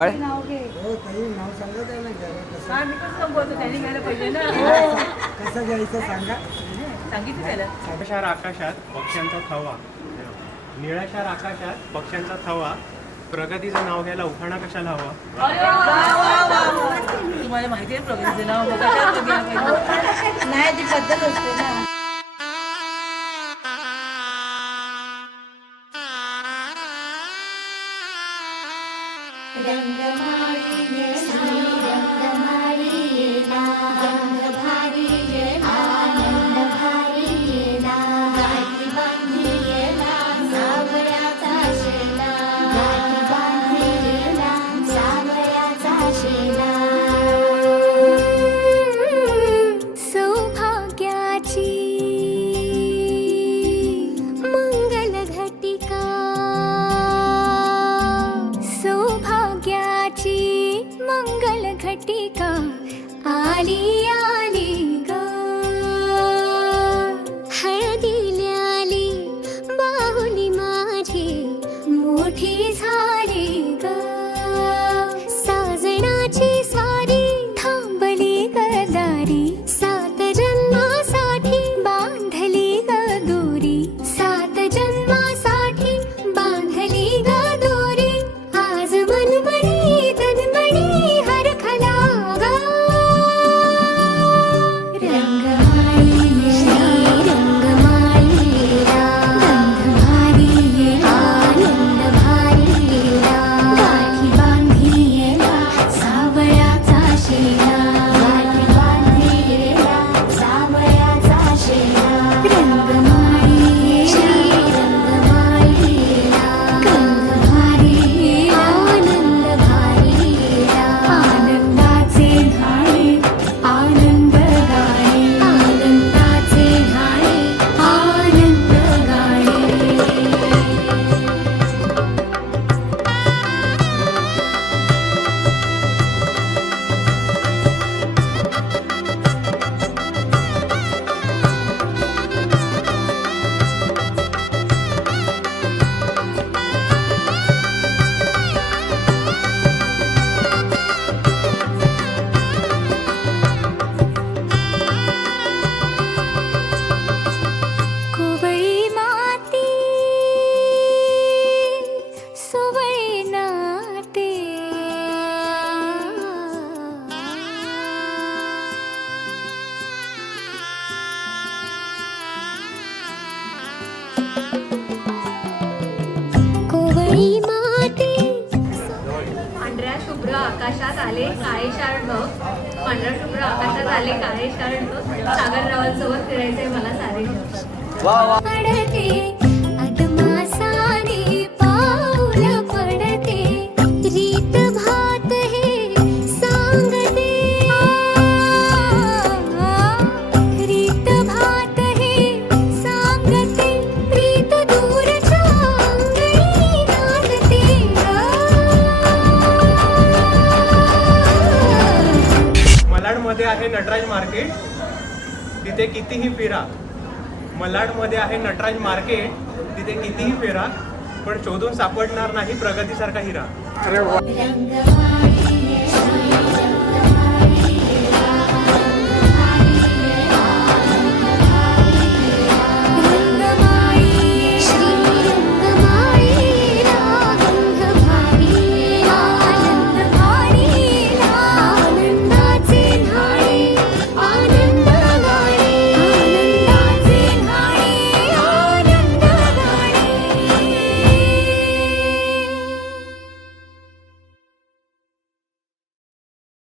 नाव घे. हो ताई नाव सांगा त्याला घ्यायला कसं हा, मी कसं संपवतो त्यांनी घ्यायला पाहिजे ना. कसं घ्यायचं सांगा. सांगितलं त्याला. निळ्याशार आकाशात पक्ष्यांचा थवा, निळ्याशार आकाशात पक्ष्यांचा थवा, प्रगतीचं नाव घ्यायला उखाणा कशाला हवा? अरे वा, वा, वा, वा. तुम्हाला माहिती आहे प्रगतीचं नाव? मग कशाला घ्यायला पाहिजे? नाही, ती पद्धत असते ना. मंगल घटिका आली आली ग, हळदीला आली बाहुली माझी मोठी झाली ग, साजणाची सारी थांबली गदारी, सात जन्मासाठी बांधली ग दोरी, सात जन्मासाठी बांधली ग दोरी, आज मनमणी शुभ्र आकाशात आले काळे शार ढग, पांढऱ्या शुभ्र आकाशात आले काळे शार ढग, सागररावांसोबत फिरायचंय मला सारे पडते अदमासाने पाऊल पडते, रीत भात हे सांगते, रीत भात हे सांगते, प्रीत दूरच्या अंगणी नांदते. मलाडमध्ये आहे नटराज मार्केट, तिथे कितीही फिरा. मलाडमध्ये आहे नटराज मार्केट, तिथे कितीही फिरा, पण शोधून सापडणार नाही प्रगतीसारखा हिरा. रंगवाडी